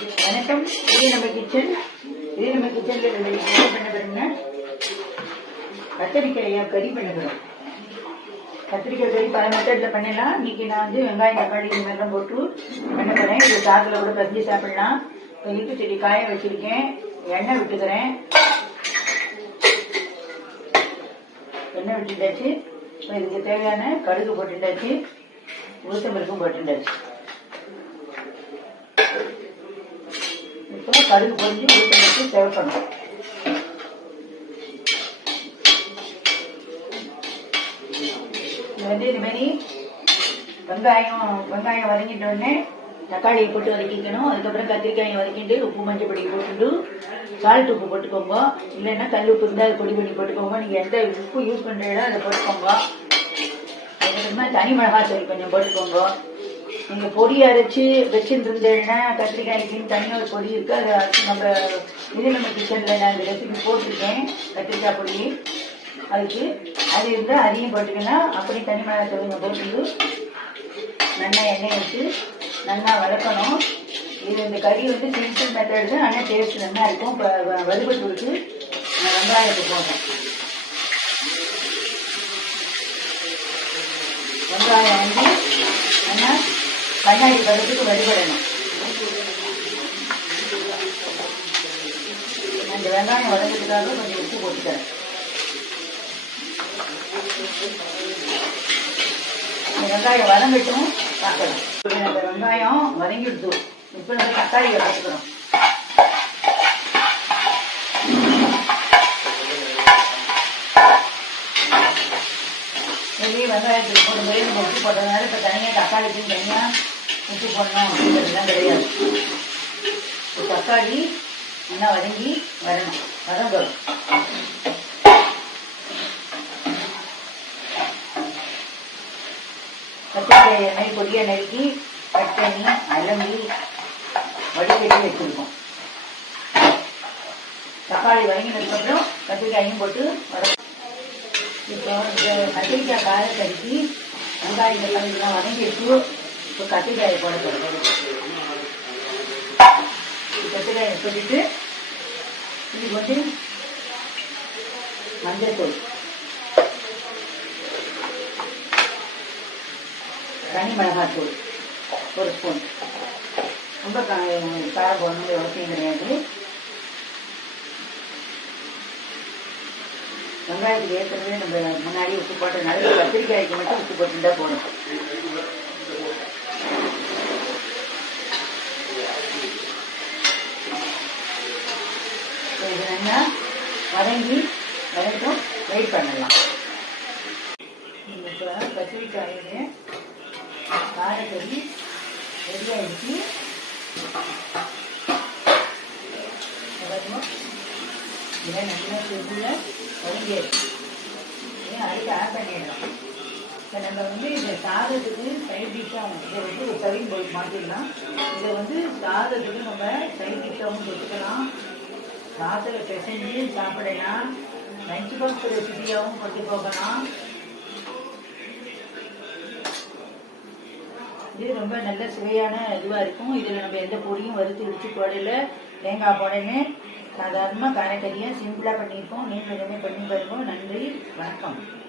வணக்கம். இது நம்ம கிச்சன் இது நம்ம கிச்சன்ல ரெண்டு என்ன பண்ண போறோம்னா கத்திரிக்காயை கறி பண்ண போறோம். கத்திரிக்காய் கறி பல மெத்தட்ல பண்ணலாம். இன்னைக்கு நான் வந்து வெங்காயம் தக்காளி இந்த மாதிரிலாம் போட்டு பண்ண போறேன். இது சாதத்தில் கூட பறிஞ்சு சாப்பிடலாம். இப்போ இருக்கு செடி காய வச்சிருக்கேன். எண்ணெய் விட்டுக்கிறேன். எண்ணெய் விட்டுட்டாச்சு. இப்போ இதுக்கு தேவையான கடுகு போட்டுட்டாச்சு. உளுத்தம்பருப்பும் போட்டுட்டாச்சு. இப்போ கடுகு பொரிஞ்சு உளுத்தம்பருப்பு தேவைப்படும் இது வந்து இது வெங்காயம் வெங்காயம் வதங்கிட்ட உடனே தக்காளியை போட்டு வதக்கிக்கணும். அதுக்கப்புறம் கத்திரிக்காயை வதக்கிட்டு உப்பு மஞ்சள் பொடி போட்டுட்டு சால்ட் உப்பு போட்டுக்கோங்க. இல்லைன்னா கல் உப்பு இருந்தால் அது பொடி பண்ணி போட்டுக்கோங்க. நீங்கள் எந்த உப்பு யூஸ் பண்ணுறீங்களோ அதை போட்டுக்கோங்க. அதுக்கப்புறமா தனி மிளகாய் தூள் கொஞ்சம் போட்டுக்கோங்க. நீங்கள் பொடி அரைச்சி வச்சுட்டு இருந்தேன்னா கத்திரிக்காய்க்குன்னு தனியாக ஒரு பொடி இருக்குது அதை அரைச்சி நம்ம இது நம்ம கிச்சனில் நான் இந்த ரெசிபி போட்டிருக்கேன் கத்திரிக்காய் பொடி. அதுக்கு அது இருந்தால் அதையும் போட்டுக்கன்னா அப்படி தனி மிளகாய் தூள் போட்டு நல்லா எண்ணெய் வச்சு நல்லா வளர்க்கணும் இது இந்த கறி வந்து சிம்பிள் மெத்தட் தான் ஆனால் டேஸ்ட் நல்லா இருக்கும். இப்போ வறுபட்டுருக்கு. வெங்காயத்தை போடுறேன். வெங்காயம் வந்து கண்ணாடி பதத்துக்கு வறுபடணும் அந்த வெங்காயம் வதங்கிறதுக்காக கொஞ்சம் உப்பு போட்டுக்கிறேன். வெங்காயம் வதங்கட்டும் பார்க்கலாம் இப்ப வெங்காயம் வதங்கிடுது இப்போ நம்ம தக்காளியை வளர்த்துக்கிறோம் வெளியே வெங்காயத்துக்கு போடும்போது நம்ம உப்பு போட்டதுனால இப்போ தனியாக தக்காளி தனியாக உப்பு போடணும்? அப்படிங்கிறதுலாம் கிடையாது. இப்போ தக்காளி நல்லா வதங்கி வரணும். வதங்கணும் கத்திரிக்காய் எண்ணெய் பொடியை நறுக்கி கட் பண்ணி அலம்பி வடிகட்டி வச்சுருக்கோம். தக்காளி வதங்கினதுக்கப்புறம் கத்திரிக்காயும் போட்டு வர இப்போ இந்த கத்திரிக்காய் காரக்கறிக்கு வெங்காயம் தக்காளிலாம் வதங்கிட்டு இப்போ கத்திரிக்காயை போட போகிறோம் கத்திரிக்காயை சொல்லிட்டு இது வந்து மஞ்சள் தூள் தனி மிளகாத்தூள். ஒரு ஸ்பூன். ரொம்ப காரம் போடணும் அவசியம் கிடையாது. வெங்காயத்துக்கு ஏற்கனவே நம்ம முன்னாடி உப்பு போட்டதுனால கத்திரிக்காய்க்கு மட்டும் உப்பு போட்டுட்டா போடணும் இது நல்லா வதங்கி வதட்டும் வெயிட் பண்ணலாம். இப்போ கத்திரிக்காயிலே காரக்கறி ரெடி ஆகிடுச்சு இதை நல்லா செடியில் வதங்கிடுச்சு இதை ஆட் பண்ணிடலாம். இப்போ நம்ம வந்து இந்த சாதத்துக்கு சைட் டிஷ்ஷாகவும் இதை வந்து ஒரு சைன் போய் மாற்றிடலாம் இதை வந்து சாதத்துக்கு நம்ம சைட் டிஷ்ஷாகவும் தொட்டுக்கலாம் சாதத்தில் பிசைஞ்சியும் சாப்பிடலாம். லஞ்ச் பாக்ஸ் ரெசிபியாகவும் கொண்டு போகலாம். இது ரொம்ப நல்ல சுவையான இதுவாக இருக்கும். இதில் நம்ம எந்த பொடியும் வறுத்து இடிச்சு போடல. தேங்காய் போடல. சாதாரணமாக காரைக்கறியாக சிம்பிளாக பண்ணியிருக்கோம். நீங்கள் எதுவுமே பண்ணி பாருங்க. நன்றி. வணக்கம்.